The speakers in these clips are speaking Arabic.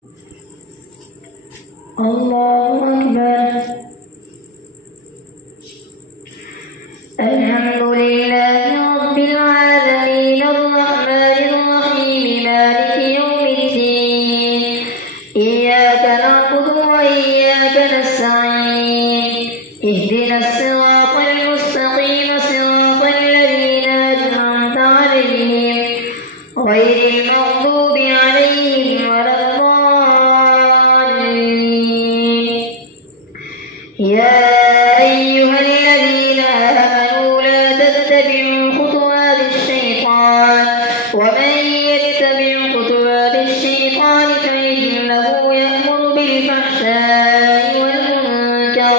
الله أكبر. الحمد لله رب العالمين الرحمن الرحيم مالك يوم الدين إياك نعبد وإياك نستعين اهدنا الصراط المستقيم صراط الذين أنعمت عليهم غير المغضوب عليهم ولا الضالين. يا أيها الذين آمنوا لا تتبعوا خطوات الشيطان ومن يتبع خطوات الشيطان فإنه يأمر بالفحشاء والمنكر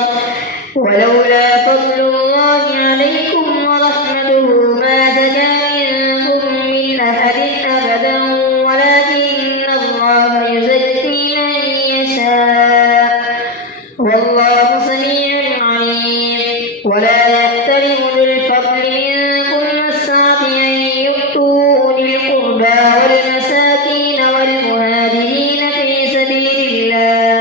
ولولا فضل الله عليكم ورحمته ما زكى منكم من أحد أبدا ولكن الله يزكي من يشاء والله سميع عليم. ولا يأتل أولو الفضل منكم والسعة أن يؤتوا أولي القربى والمساكين والمهاجرين في سبيل الله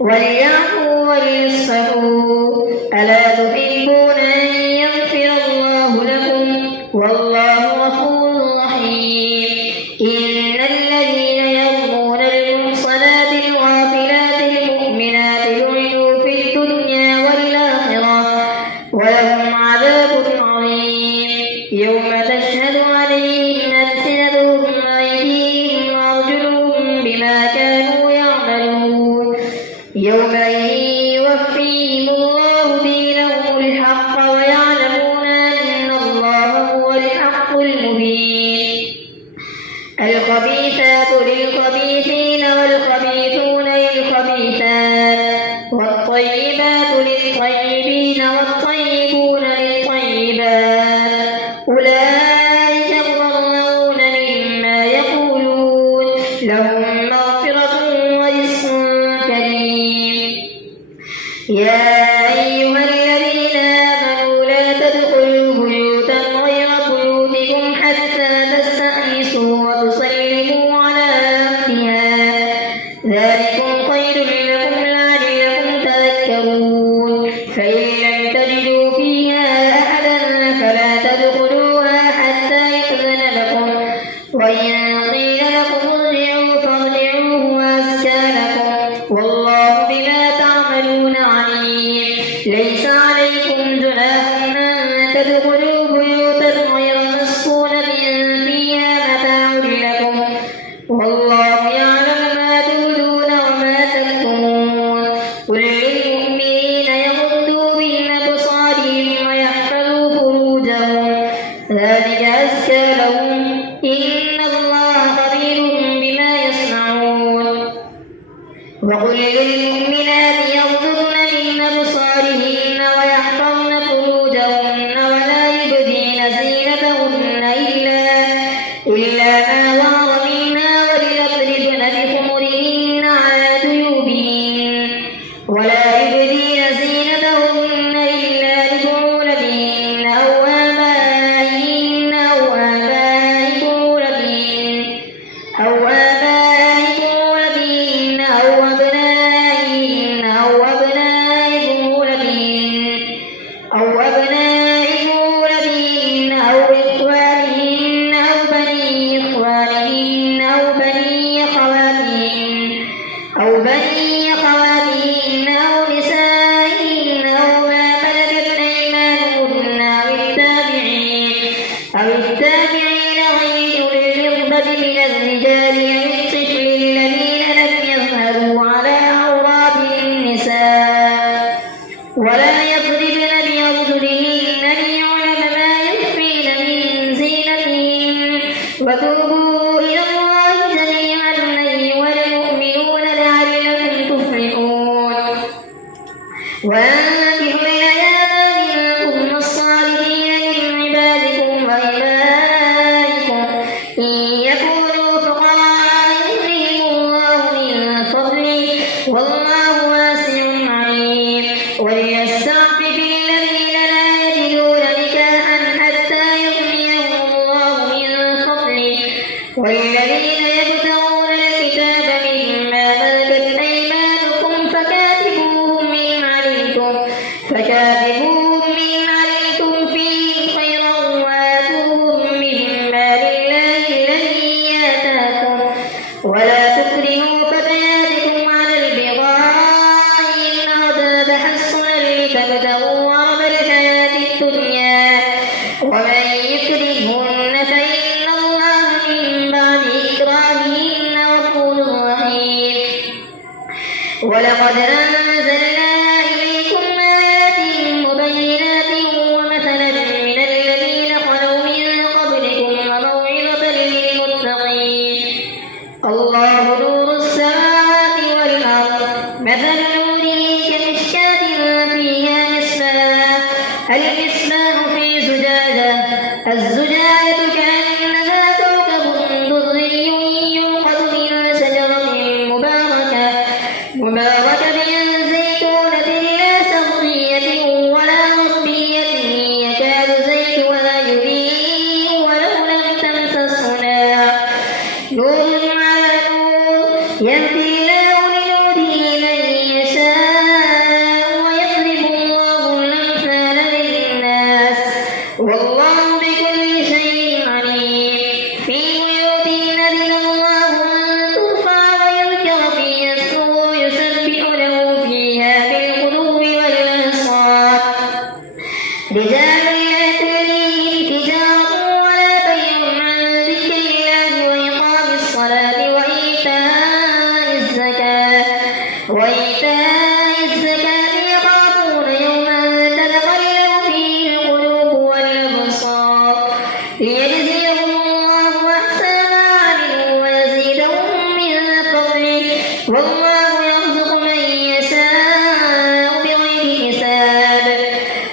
وليعفوا وليصفحوا ألا تحبون أن يغفر الله لكم والله غفور رحيم. إن الذين يرمون المحصنات الغافلات المؤمنات لعنوا في الدنيا والآخرة ولهم عذاب عظيم يوم تشهد عليهم ألسنتهم وأيديهم وأرجلهم بما كانوا يعملون يومئذ يوفيهم الله دينهم الحق ويعلمون أن الله هو الحق المبين. الخبيثات للخبيثين والخبيثون للخبيثات والطيبات للطيبين والطيبون للطيبات أولئك مبرؤون مما يقولون لهم مغفرة ورزق كريم. يا أيها الذين آمنوا لا تدخلوا بيوتا غير بيوتكم حتى تستأنسوا وتسلموا على أهلها ذلكم خير لكم لعلكم تذكرون. فإن لم تجدوا فيها أحدا فلا تدخلوها حتى يؤذن لكم وإن قيل لكم ارجعوا فارجعوا هو أزكى لكم والله بما تعملون عليم. ليس عليكم جناح أن تدخلوا بيوتا غير مسكونة فيها متاع لكم والله يعلم ما تبدون وما تكتمون. قل للمؤمنين يغضوا من أبصارهم ويحفظوا فروجهم ذلك أزكى لهم إن الله خبير بما يصنعون. وقل للمؤمنات يغضضن من أبصارهن ويحفظن فروجهن ولا يبدين زينتهن إلا ما ظهر منها وليضربن بخمرهن على جيوبهن ولا يبدين زينتهن إلا لبعولتهن أو آبائهن أو آباء بعولتهن أو أبنائهن أو أبناء بعولتهن أو إخوانهن أو بني إخوانهن أو بني خواتهن أو نسائهن أو ما ملكت أيمانهن أو التابعين غير أولي الإربة من الرجال أو الطفل الذين لم يظهروا على عورات النساء ولا يضربن بأرجلهن ليعلم ما يخفين من زينتهن وتوبوا إلى الله جميعا أيها المؤمنون لعلكم تكرهوا فتياتكم على البغاء إن أردنا تحصنا لتبتغوا عرض الحياة الدنيا ومن يكرهن فإن الله من بعد إكراههن غفور رحيم. ولقد أنزلنا إليكم آيات مبينات ومثلا من الذين خلوا من قبلكم وموعظة للمتقين. الله نور السماوات والأرض مثل نوره كمشكاة فيها مصباح المصباح في زجاجة الزجاجة كأنها كوكب دري يوقد من شجرة مباركة زيتونة لا شرقية ولا غربية يكاد زيتها يضيء ولو لم تمسسه نار نور على نور يهدي الله لنوره من يشاء ويضرب الله الأمثال للناس والله بكل شيء عليم. في بيوت أذن الله أن ترفع ويذكر فيها اسمه يسبح له فيها بالغدو والآصال رجال لا تلهيهم تجارة ولا بيع عن ذكر الله وإقام الصلاة وإيتاء الزكاة يخافون يوما تتقلب فيه القلوب والأبصار ليجزيهم الله أحسن ما عملوا ويزيدهم من فضله والله يرزق من يشاء بغير حساب.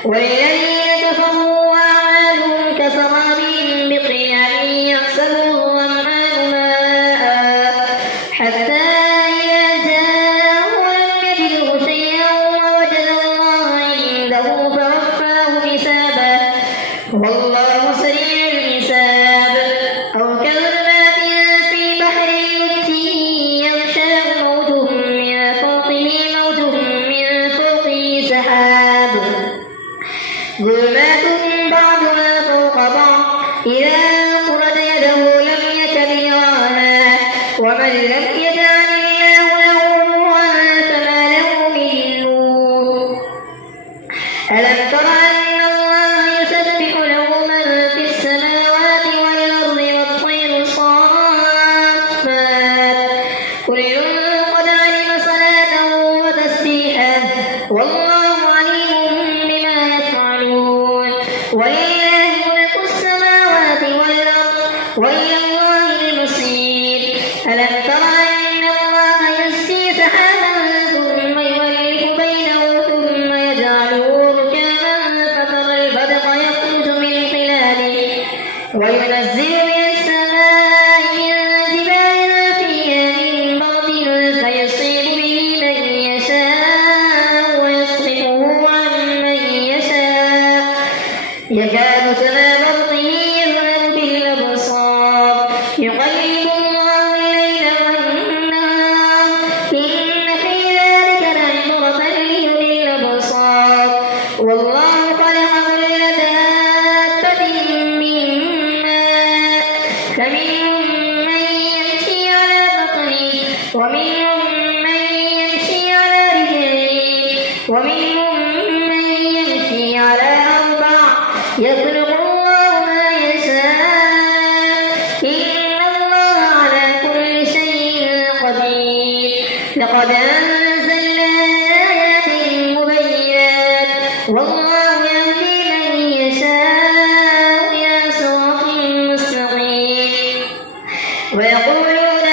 والذين كفروا أعمالهم كسراب بقيعة يحسبه الظمآن ماء حتى إذا جاءه لم يجده شيئا ووجد الله عنده فوفاه حسابه والله سريع الحساب. أو كظلمات في بحر لجي يغشاه موج من فوقه سحاب ظلمات بعضها فوق بعض إذا أخرج يده لم يكد يراها ومن لم يجعل الله له نورا فما له من نور. ألم تر أن الله يسبح له من في السماوات والأرض والطير صافات كل قد علم صلاته وتسبيحه والله عليم بما يفعلون. ولله ملك السماوات والأرض وإلى الله المصير. ألم تر أن الله يسقي سحابا ثم يؤلف بينه ثم يجعله ركاما فترى البرق يخرج من خلاله وينزل من السماء من جبال فيها من برد فيصيب به من يشاء ويصرفه عن من يشاء يكاد سنا برقه يذهب بالأبصار يقلب الله الليل والنهار إن في ذلك لعبرة لأولي الأبصار. والله خلق كل دابة من ماء فمنهم من يمشي على بطنه ومنهم من يمشي على رجلين ومنهم من يمشي على أربع يخلق الله ما يشاء إن الله على كل شيء قدير. لقد أنزلنا آيات مبينات والله يهدي من يشاء إلى صراط مستقيم. ويقولون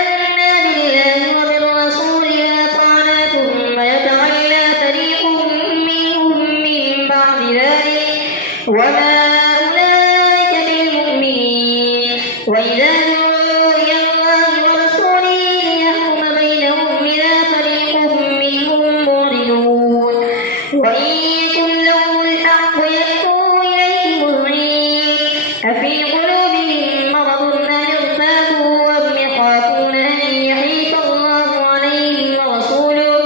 آمنا بالله وبالرسول وأطعنا ثم يتولى فريق منهم من بعد ذلك وما أولئك بالمؤمنين. وإذا دعوا إلى الله ورسوله ليحكم بينهم إذا فريق منهم معرضون وإن يكن لهم الحق يأتوا إليه مذعنين أفي قلوبهم مرض أم ارتابوا أم يخافون أن يحيف الله عليهم ورسوله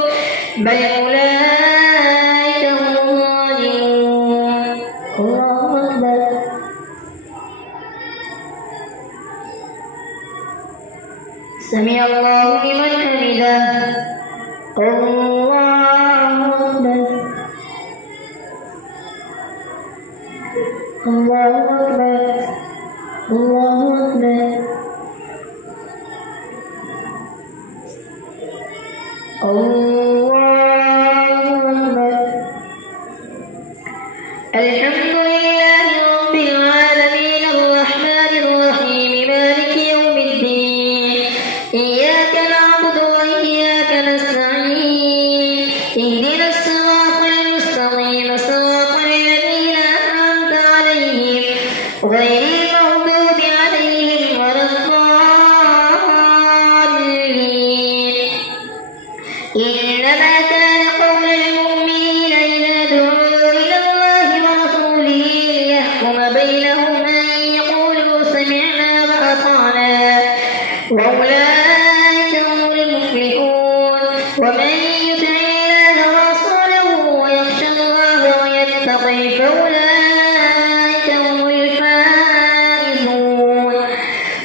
بل أولئك هم الظالمون. الله أكبر. سمع الله الله لمن حمده. الله أكبر. الله أكبر. الله أكبر. الله أكبر. الحمد لله رب العالمين الرحمن الرحيم مالك يوم الدين إياك نعبد وإياك نستعين اهدنا الصراط المستقيم صراط الذين أنعمت عليهم غير المغضوب عليهم ولا الضالين. إنما كان قول المؤمنين إذا دعوا إلى الله ورسوله ليحكم بينهم أن يقولوا سمعنا وأطعنا وأولئك هم المفلحون. ومن يطع الله ورسوله ويخشى الله ويتقي فأولئك هم الفائزون.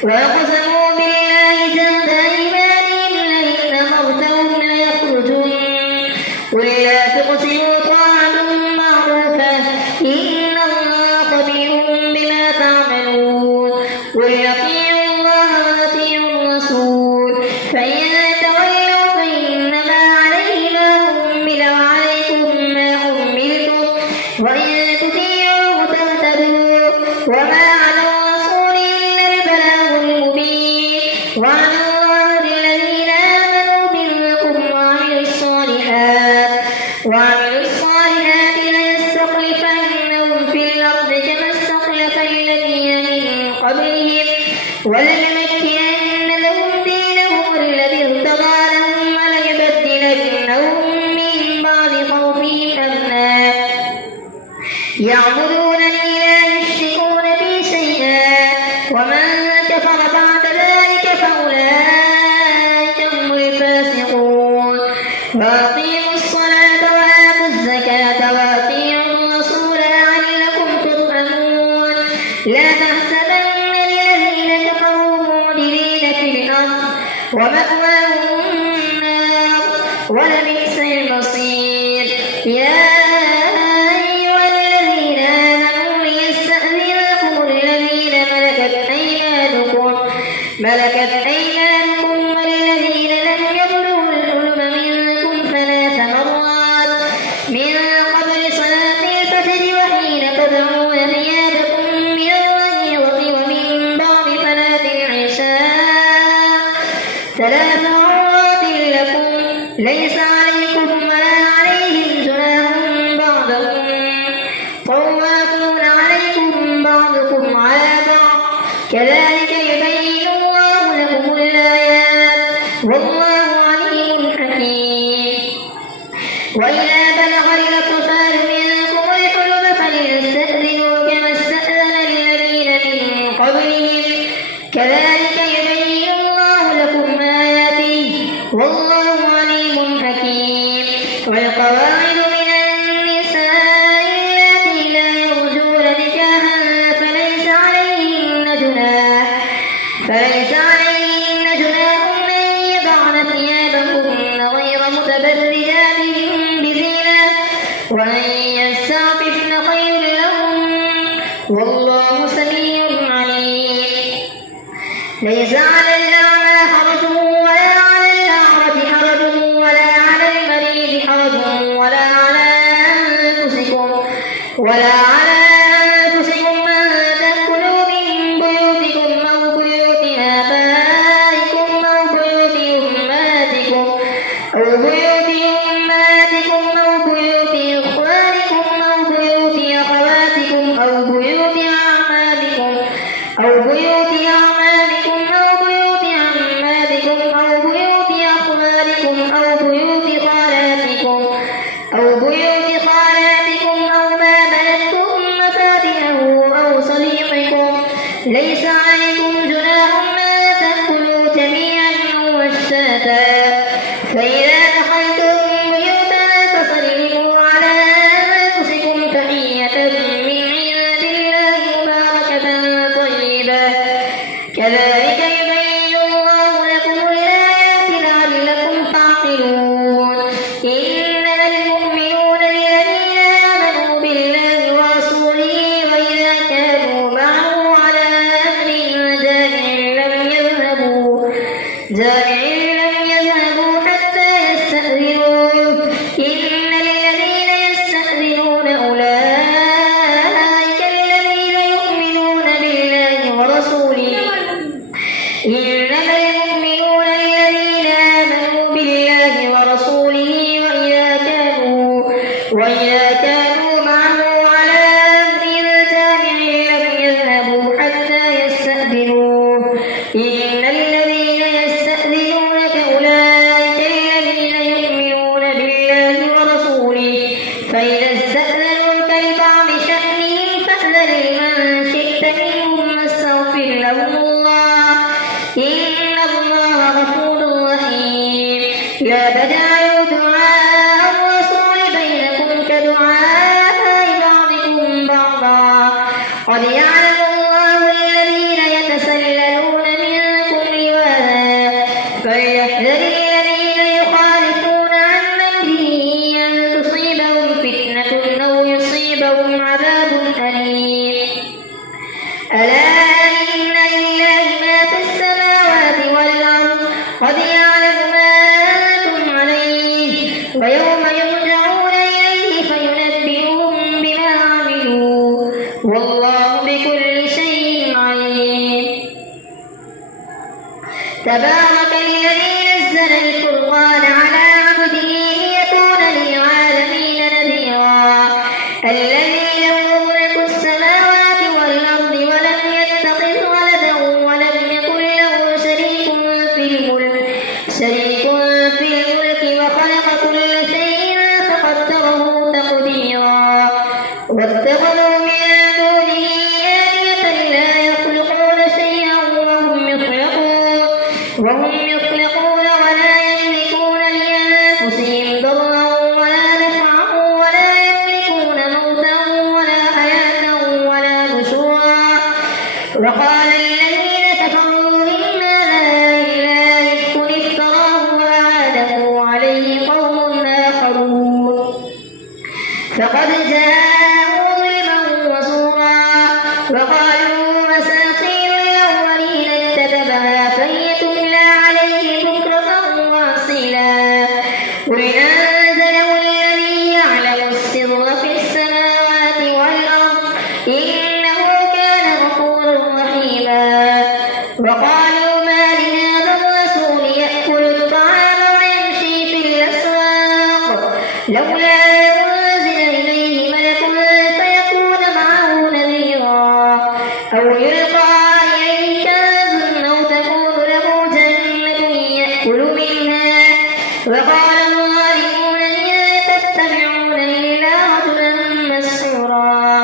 وأقسموا بالله جهد أيمانهم لئن أمرتهم ليخرجن قل لا تقسموا طاعة معروفة إن الله خبير بما تعملون. قل أطيعوا الله وأطيعوا الرسول فإن تولوا فإنما عليه ما حمل وعليكم ما حملتم وإن تطيعوه تهتدوا وما على الرسول إلا البلاغ المبين. وعد الله الذين آمنوا منكم وعملوا الصالحات ليستخلفنهم في الأرض كما استخلف الذين من قبلهم وليمكنن لهم دينهم الذي ارتضى لهم وليبدلنهم من بعد خوفهم أمنا يعبدونني لا يشركون بي شيئا ومن كفر بعد ذلك فأولئك هم الفاسقون. وأقيموا الصلاة وآتوا الزكاة وأطيعوا الرسول لعلكم ترحمون. لا تحسبن الذين كفروا معجزين في الأرض ومأواهم النار ولبئس المصير. يا أيها الذين آمنوا ليستأذنكم الذين ملكت أيمانكم والذين لم يبلغوا الحلم منكم 3 مرات من قبل صلاة الفجر وحين تضعون ثيابكم من الظهيرة ومن بعد صلاة العشاء 3 مرات لكم ليس عليكم ولا عليهم جناح بعضهم طوافون عليكم بعضكم على بعض كذلك يبين الله لكم الآيات والله عليم حكيم. وإذا بلغ الأطفال منكم الحلم فليستأذنوا كما استأذن الذين من قبلهم كذلك يبين الله لكم آياته والله عليم حكيم. والقواعد من النساء اللاتي لا يرجون نكاحا فليس عليهن جناح أن يضعن ثيابهن غير متبرجات بزينة وأن يستعففن خير لهم والله سميع عليم. ليس على الأعمى حرج ولا على الأعرج حرج ولا على المريض حرج ولا على أنفسكم أن تأكلوا من بيوتكم أو بيوت آبائكم أو بيوت أمهاتكم أو بيوت إخوانكم أو بيوت أخواتكم أو بيوت أعمامكم أو بيوت عماتكم أو بيوت أخوالكم أو بيوت خالاتكم أو ما ملكتم مفاتحه أو صديقكم ليس عليكم جناح ما تأكلوا جميعا أو أشتاتا فإذا دخلتم بيوتا فسلموا على أنفسكم تحية من عند الله مباركة طيبة كذلك يبين الله لكم الآيات لا تجعلوا دعاء الرسول بينكم كدعاء بعضكم بعضا قد يعلم الله الذين يتسللون منكم لواذا فليحذر الذين يخالفون عن أمره أن تصيبهم فتنة أو يصيبهم عذاب أليم. ألا إن لله ما في السماوات والأرض قد يعلم ما أنتم عليه ويوم يرجعون إليه فينبئهم بما عملوا والله بكل شيء عليم. تبارك الذي نزل الفرقان على عبده ليكون للعالمين نذيرا الذي له ملك السماوات والأرض ولم يتخذ ولدا ولم يكن له شريك في الملك وخلق كل شيء فقدره تقديرا واتخذوا من دونه آلهة لا يخلقون شيئا وهم يخلقون ولا يملكون لأنفسهم ضرا ولا نفعا ولا يملكون موتا ولا حياة ولا نشورا. وقال الذين كفروا إن هذا إلا إفك افتراه وأعانه عليه قوم آخرون فقد جاءوا ظلما وزورا وقالوا أساطير الأولين اكتتبها فهي تملى عليه بكرة وأصيلا قل أنزله الذي يعلم السر في السماوات والأرض إنه كان غفورا رحيما. وقالوا ما لهذا الرسول يأكل الطعام ويمشي في الأسواق لولا أنزل إليه ملك فيكون معه نذيرا أو يلقى إليه كنز أو تكون له جنة يأكل منها. وقال الظالمون إن تتبعون إلا رجلا مسحورا.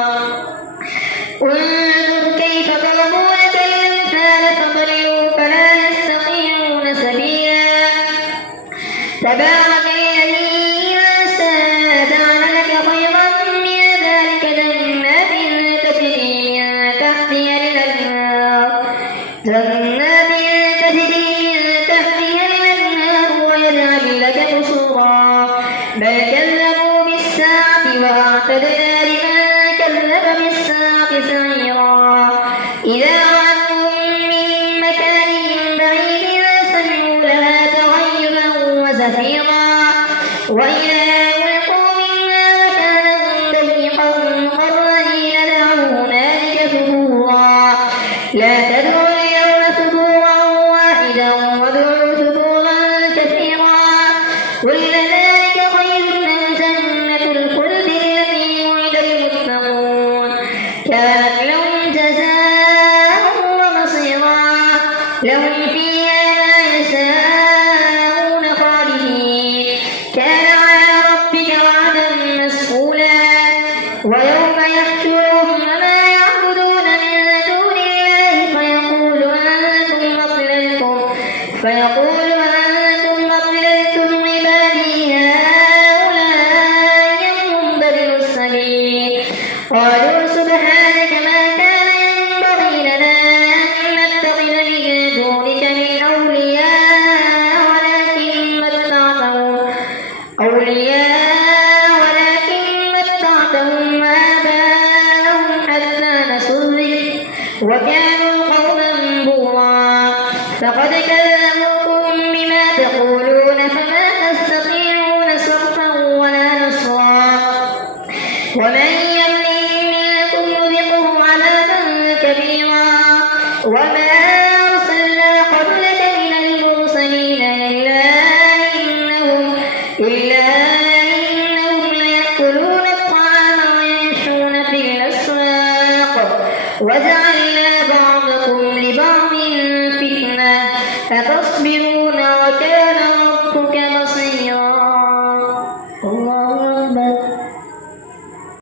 انظر كيف ضربوا لك الأمثال فضلوا فلا يستطيعون سبيلا. تبارك الذي إذا شاء جعل لك خيرا من ذلك جنات تجري من تحتها الأنهار ويجعل لك قصورا بل كذبوا بالساعة وأعتدنا لمن كذب بالساعة سعيرا. إذا رأتهم من مكان بعيد سمعوا لها تغيبا وزفيرا وإذا ألقوا منها مكانا ضيقا مقرنين دعوا هنالك ثبورا لا تدعوا اليوم ثبورا واحدا وادعوا ثبورا كثيرا قل ذلك خير من جنة الخلد التي وعد المتقون كانت لهم جزاء ومصيرا لهم فيها ما يشاءون خالدين كان على ربك وعدا مسئولا. ويوم يحشرهم وما يعبدون من دون الله فيقول أنتم أضللتم عبادي هؤلاء أم ضلوا السبيل قالوا سبحانك ما كان ينبغي لنا أن نتخذ من دونك من أولياء ولكن متعتهم